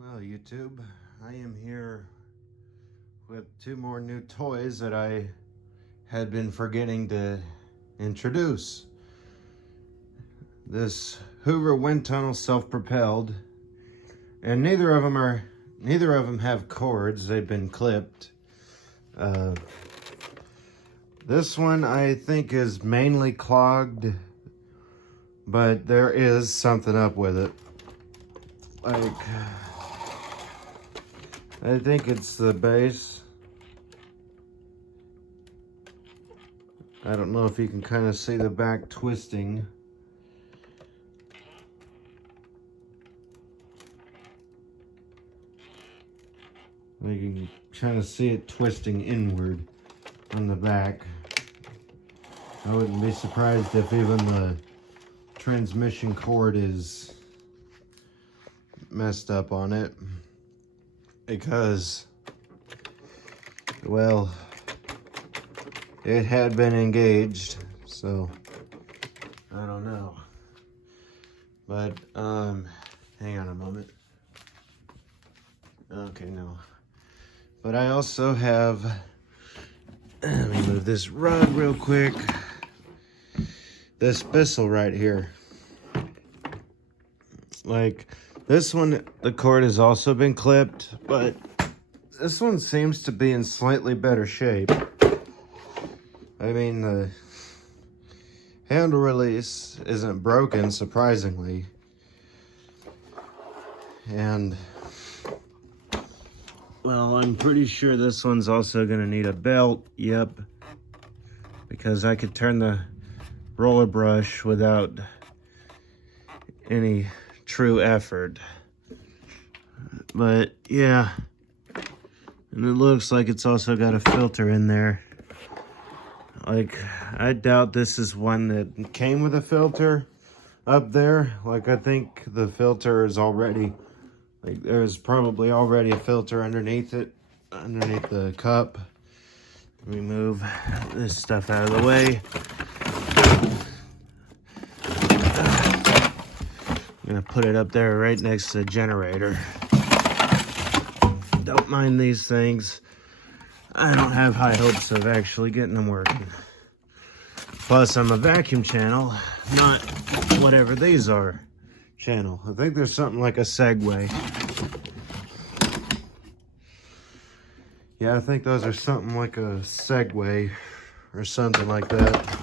Well, YouTube, I am here with two more new toys that I had been forgetting to introduce. This Hoover wind tunnel self-propelled, and neither of them have cords. They've been clipped. This one I think is mainly clogged, but there is something up with it. Like, I think it's the base. I don't know if you can kind of see the back twisting. You can kind of see it twisting inward on the back. I wouldn't be surprised if even the transmission cord is messed up on it, because, well, it had been engaged, so I don't know. But hang on a moment. Okay, no. But I also have, let me move this rug real quick. This bissell right here. Like, this one, the cord has also been clipped, but this one seems to be in slightly better shape. I mean, the handle release isn't broken, surprisingly. And, well, I'm pretty sure this one's also gonna need a belt. Yep. Because I could turn the roller brush without any true effort. But yeah, and it looks like it's also got a filter in there. Like, I doubt this is one that came with a filter up there. Like, I think the filter is already, like, there's probably already a filter underneath it, underneath the cup. Let me move this stuff out of the way. I'm gonna put it up there right next to the generator. Don't mind these things. I don't have high hopes of actually getting them working. Plus, I'm a vacuum channel, not whatever these are channel. I think there's something like a Segway. Yeah, I think those are something like a Segway or something like that.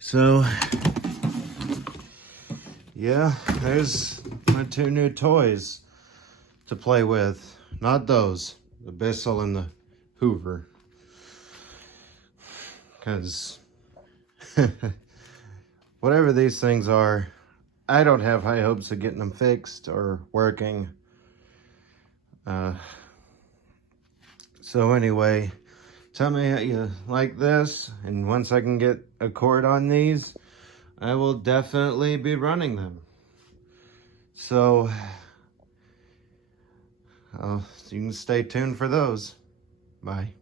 So, yeah, there's my two new toys to play with. Not those, the Bissell and the Hoover. Because whatever these things are, I don't have high hopes of getting them fixed or working. So anyway, tell me how you like this, and once I can get a cord on these, I will definitely be running them. So you can stay tuned for those. Bye.